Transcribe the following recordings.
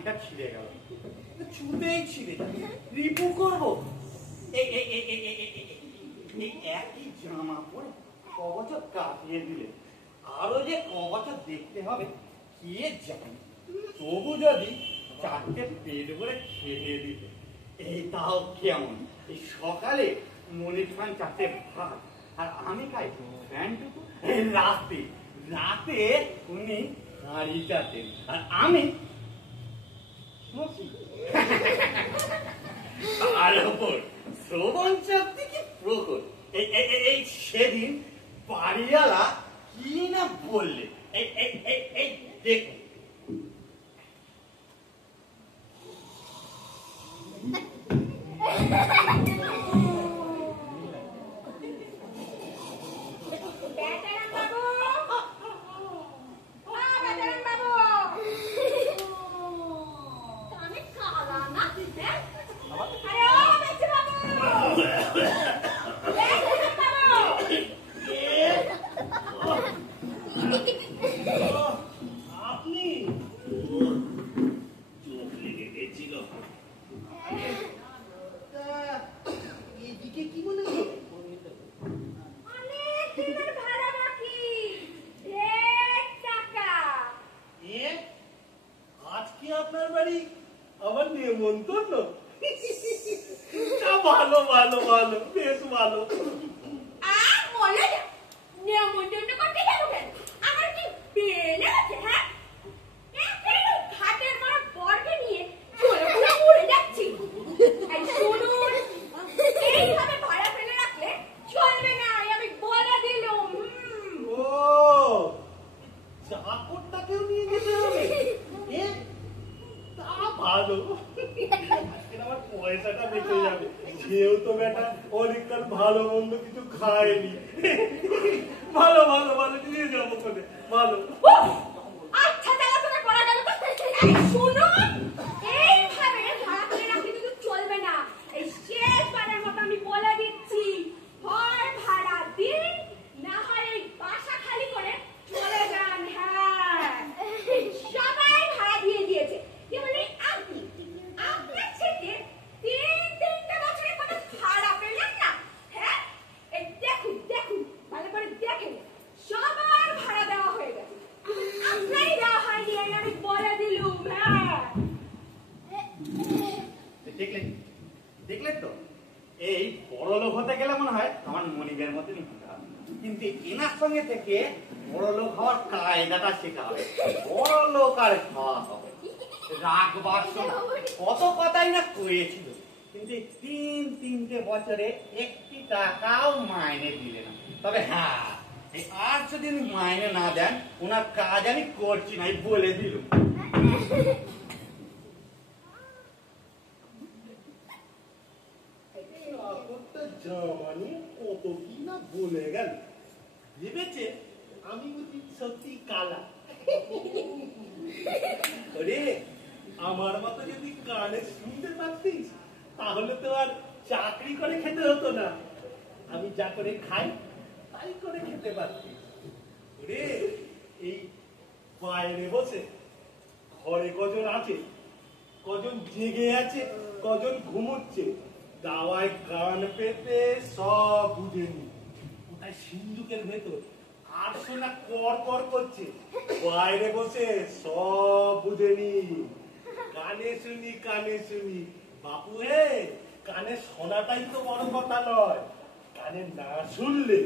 শাড়িটা ছিঁড়ে গেল, চুলেই ছিঁড়ে যাবে, রিপু করবো? এই একই জামা পরে কবছর কাটিয়ে দিলে আরো যে কবছর দেখতে হবে কে জানে। তবু যদি চারটে পেট ভরে খেয়ে দিতে, এই তাও কেমন। এই সকালে মনির খান চারটে ভাত আর আমি খাই ফ্যানটুকু। রাতে রাতে উনি হাঁড়িটাতেন আর আমি আর ওপর শ্রবণ শক্তি কি প্রখর। এই সেদিন বাড়িওয়ালা কি না বললে, এই দেখুন। কত কথাই না কয়েছিল, কিন্তু তিনটে বছরে একটি টাকাও মাইনে দিলে না। তবে হ্যাঁ, আর যদি মাইনে না দেন ওনার কাজ আমি করছি না বলে দিল। কত কি না বলে গেল, ভেবেছে আমি বুঝি সত্যি কালা। আমার মতো যদি কানে শুনতে পারতিস তাহলে তো আর চাকরি করে খেতে হতো না, আমি যা করে খাই তাই করে খেতে পারতিস। এই বাইরে বসে ঘরে কজন আছে, কজন জেগে আছে, কজন ঘুমোচ্ছে, দাওয়ায় কান পেতে সব বুঝেনি। ওটাই সিন্ধুকের ভেতর আর শোনা কর কর করছে, বাইরে বসে সব বুঝেনি। কানে শুনি বাপু হে, কানে শোনাটাই তো বড় কথা নয়, কানে না শুনলে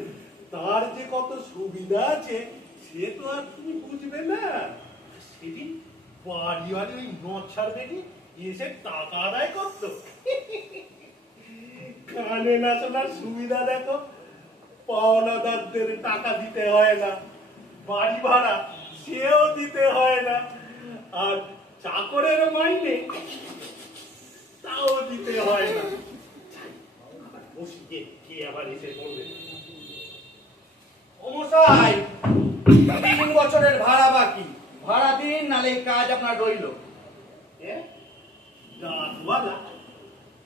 তার যে কত সুবিধা আছে সে তো আর তুমি বুঝবে না। সেদিন বাড়িওয়ালি ওই নচ্ছার দেখি এসে টাকা আদায় করতো। কানে না শোনার সুবিধা দেখো, পাওনাদারদের টাকা দিতে হয় না, বাড়ি ভাড়া সেও দিতে হয় না, আর চাকরের মাইনে তাও দিতে হয় না। কে আবার এসে বলবে, ও মশাই 3 বছরের ভাড়া বাকি, ভাড়া দিন, নালে কাজ আপনার রইল।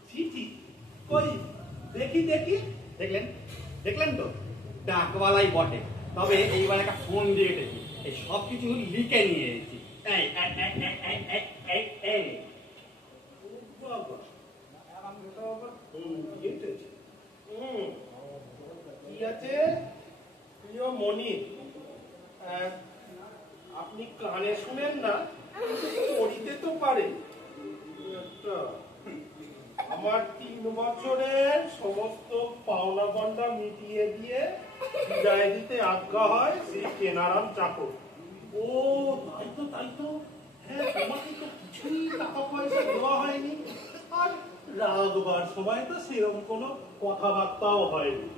চিঠি কই দেখি দেখি। দেখলেন তো, ডাকওয়ালাই বটে, তবে এইবার একটা ফোন দিয়ে দেখি, এই সবকিছু লিখে নিয়ে এসেছি। এই বাবা কি আছে প্রিয় মনির, আপনি কানে শুনেন না পড়িতে তো পারেন। আমার 3 বছরের সমস্ত পাওনা বন্ডা মিটিয়ে দিয়ে বিদায় দিতে আজ্ঞা হয় সেই কেনারাম চাকর। ও তাই তো হ্যাঁ, তোমাকে তো কিছুই টাকা পয়সা দেওয়া হয়নি, আর রাগবার সময় তো সেরকম কোনো কথাবার্তাও হয়নি,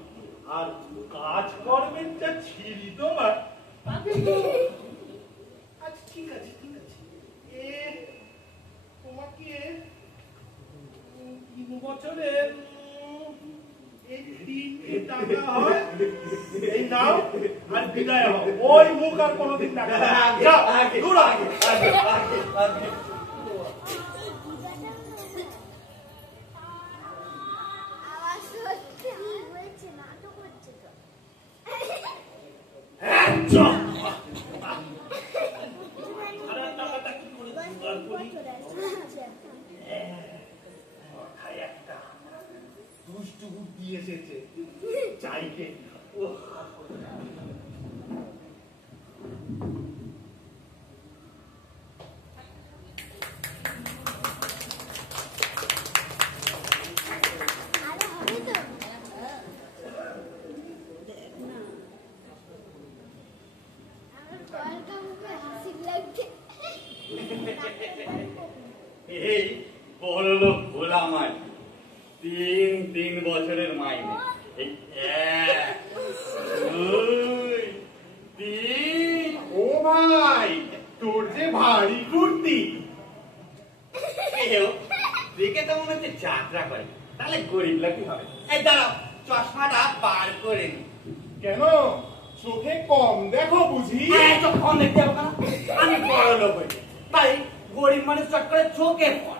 আর কাজকর্মের যা ছিড়ি তোমার তাকে তো আচ্ছা ঠিক আছে তোমাকে 3 বছরের এই 3 টাকা হয়, এই নাও আর বিদায় হও। ওই মুখ আর কোনোদিন টাকা যাও দূর আগে। দুষ্টু বুদ্ধি এসেছে চাইকে। এই বড় লোক ভোলা মাই 3 বছরের মাইনে, এই 1 2 3। ও ভাই, তোর যে ভারী কুর্তি। দেখে তো মনে হচ্ছে যাত্রা করে, তাহলে গরিব লোকই হবে। এই দাঁড়াও, চশমাটা বার করে নি। কেন, চোখে কম দেখো বুঝি? চোখ কম দেখতে হবে কেন? আমি বড় লোক হই, তাই গরিব মানুষ চট করে চোখে পড়ে।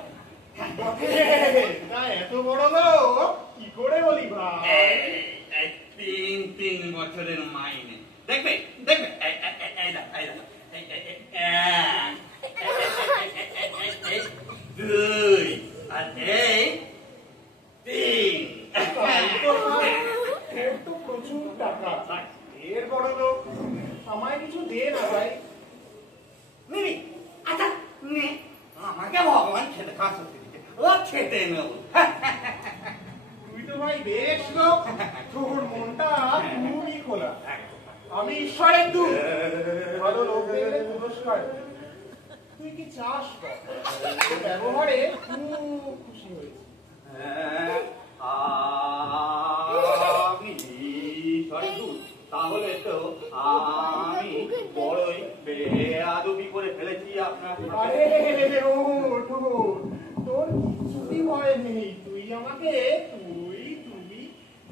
এত বড় লোক কি করে বলি ভাই? 3 বছরের মাইনে দেখবে, এই 2 আর এই 3। তো প্রচুর টাকা, এর বড় লোক। আমায় কিছু দে না ভাই। নিবি? আচ্ছা নে, আমাকে ভগবান খেতে খাওয়া শক্তি দিচ্ছে, ও খেতে নেব। তুই তো ভাই বেশ লোক, তোর মনটা খুবই খোলা। আমি ঈশ্বরের দূত, ভালো লোক দেখলে পুরস্কার। তুই কি চাস? ব্যবহারে খুব খুশি হয়েছি। আমি ঈশ্বরের দূত, তাহলে তো আমি বড়ই বেয়াদবি করে ফেলেছি আপনার। আরে তোর কিছুই ভয় নেই, তুই আমাকে তুই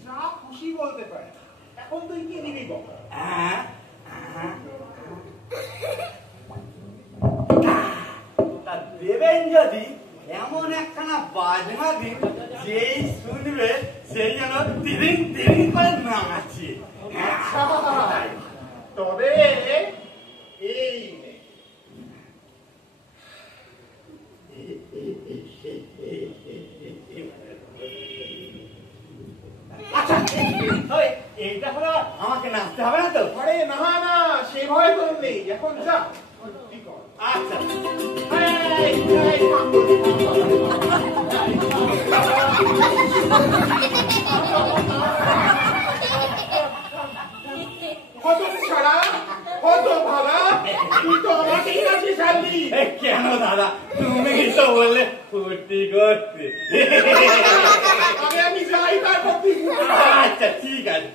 যা খুশি বলতে পারিস। এখন তুই কি নিবি বল? তা দেবেন যদি এমন একখানা বাজনা দিন, যেই শুনবে সেই যেন তিরিং তিরিং করে নাচে। তবে এই আচ্ছা, এইটা হলো আমাকে নাচতে হবে না তো? আরে না, সে ভয় তোর নেই, এখন যা কি কর। আচ্ছা কেন দাদা, তুমি তো বললে ফুর্তি করতে। আমি যাই, তারপর আচ্ছা ঠিক আছে।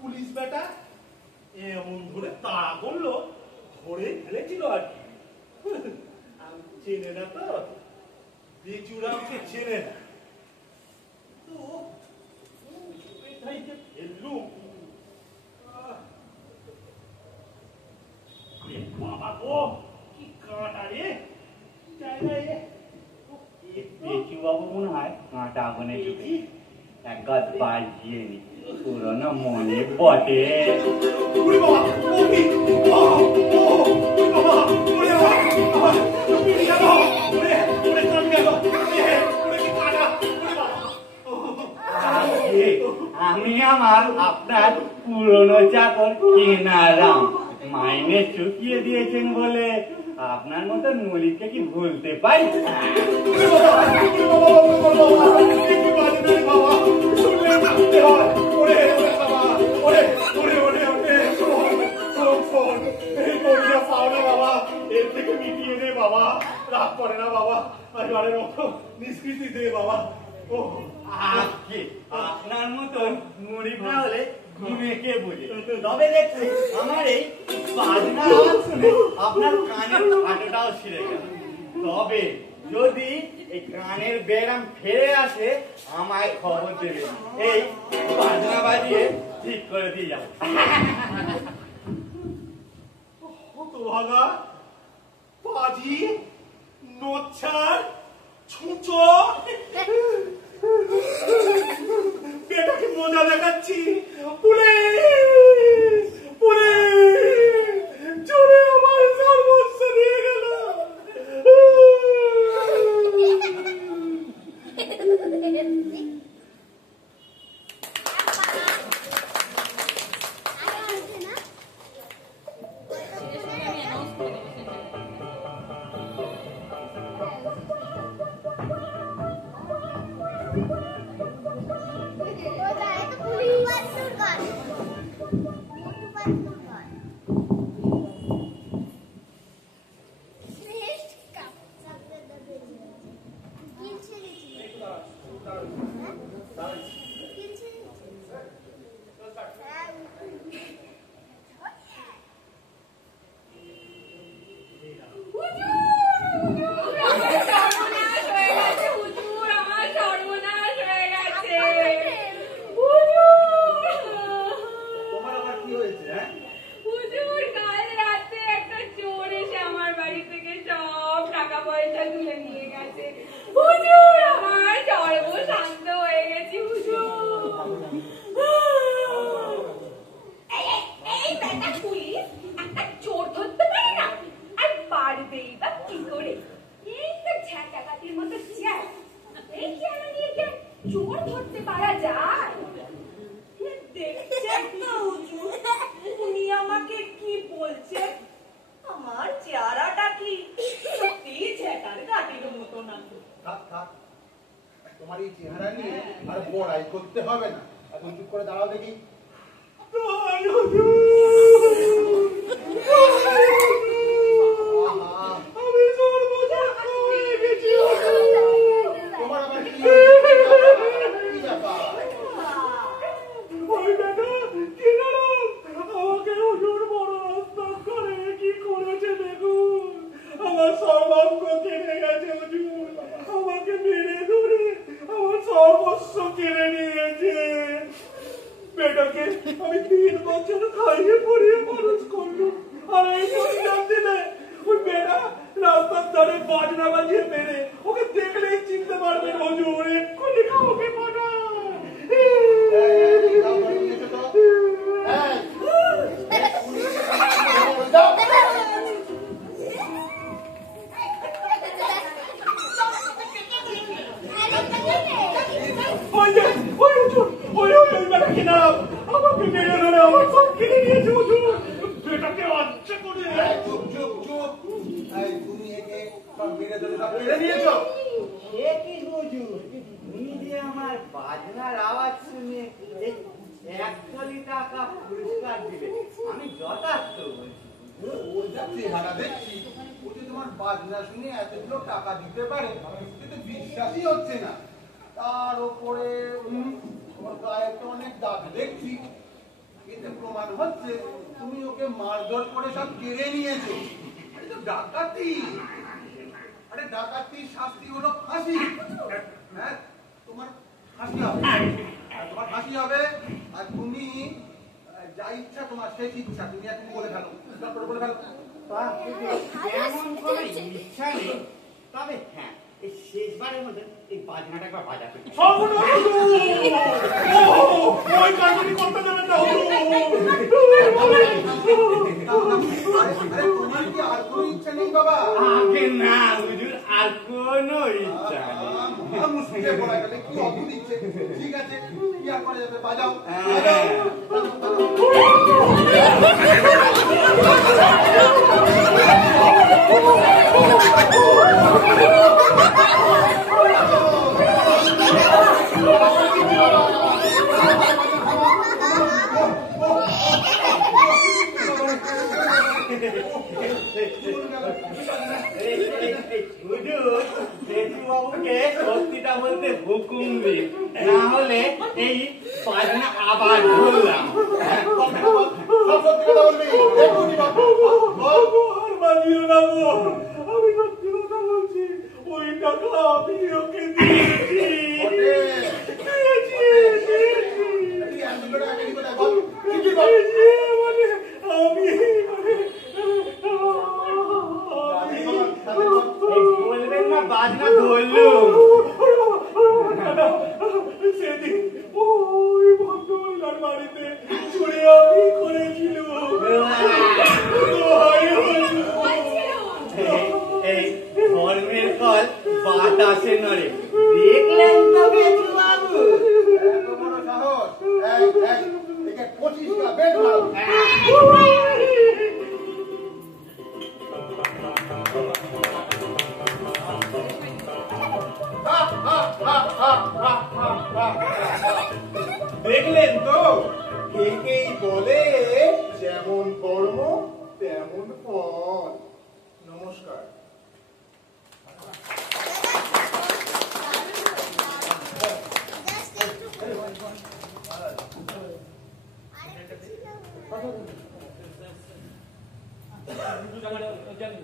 পুলিশ বেটা এমন ধরে তাড়া করলো, ধরে ফেলেছিল আর কি। আমি চেনে না তো, বেচুরামকে চেনে না তো, এটাই যে ফেললুম। বাবা গো, কি কাঁটা রে জায়গায়। বেচু বাবু মনে হয় কাঁটা আগুনে এক গাছ বাজিয়ে নি, পুরোনো মনে বটে। আমি আপনার পুরনো চাকর কেনারাম, মাইনে চুকিয়ে দিয়েছেন বলে আপনার মতো মলিককে কি ভুলতে পারি? আপনার মতন গরিব না হলে ঘুমে কে বোঝে। তবে দেখুন, আমার এই বাজনা আওয়াজ শুনে আপনার কানের ফাটাটাও ছিঁড়ে গেল। তবে যদি এই কানের ব্যায়াম ফিরে আসে আমায় খবর দেবে, এই বাজনা বাজিয়ে ঠিক করে দিয়ে যাও। হতভাগা, পাজি, নোচ্ছার, ছুঁচো, বেটাকে মজা দেখাচ্ছি। পুলিশ, পুলিশ, চোরে আমার সর্বস্ব নিয়ে গেল। তোমার এই চেহারা নিয়ে আর বড়াই করতে হবে না, এখন চুপ করে দাঁড়াও দেখি। আমি আমি 3 বছর খাইয়ে পড়িয়ে মানুষ করলো, আর এই সন্তান দিলে ওই বেড়া রাস্তার ধারে বাজনা বাজিয়ে মেরে ওকে দেখলেই চিনতে পারবেন হুজুর, এক্ষুনি কাউকে পাঠান। আমাকে মেরে ধরে আমার সব কিনে নিয়েছে হুজুর, বেটাকে আচ্ছা করে। চুপ চুপ চুপ, তুমি একে সব মেরে ধরে সব কেড়ে নিয়েছো? এ কি হুজুর, তুমি যে আমার বাজনার আওয়াজ শুনে এই 1 কোটি টাকা পুরস্কার দিলে, আমি যথার্থ বলছি। ওর যা চেহারা দেখছি, ও যে তোমার বাজনা শুনে এতগুলো টাকা দিতে পারে কিন্তু বিশ্বাসই হচ্ছে না। তার উপরে তোমার গায়ে তো অনেক দাগ দেখছি, এতে প্রমাণ হচ্ছে তুমি ওকে মারধর করে সব কেড়ে নিয়েছো। আরে তো ডাকাতি, আরে ডাকাতির শাস্তি হলো ফাঁসি। হ্যাঁ, তোমার ফাঁসি হবে, তোমার ফাঁসি হবে। আর তুমি যা ইচ্ছা তোমার শেষ ইচ্ছা তুমি এখন বলে ফেলো, বলে ফেলো। এমন কোনো ইচ্ছা নেই, তবে হ্যাঁ এই শেষবারের মধ্যে এই বাজনাটা একবার বাজাতে চাই। ওই কাজটি করতে দেবেন না হুজুর। আরে তোমার কি আর কোনো ইচ্ছা নেই বাবা? আগে না হুজুর, আর কোনো ইচ্ছা নেই। মুশকিলে পড়া গেলে কি অদ্ভুত ইচ্ছে। ঠিক আছে, কি আর করা যাবে, বাজাও। সত্যিটা বলতে হুকুম দিন, না হলে এই বাজনা আবার ধরলাম। আমি সত্যি কথা বলছি, ওই টাকা আমি ওকে দিয়েছি। বলবেন না বাজনা ধরলুম। সেদিন ওই ভদ্রমহিলার বাড়িতে চুড়ে আমি করেছিল। এই ধর্মের কল বাতাসে নড়ে, দেখলেন তো বেচু বাবু? এত বড় সাহস! 25টা বেড মারো। দেখলেন তো, একেই বলে যেমন কর্ম তেমন ফল। নমস্কার। জানি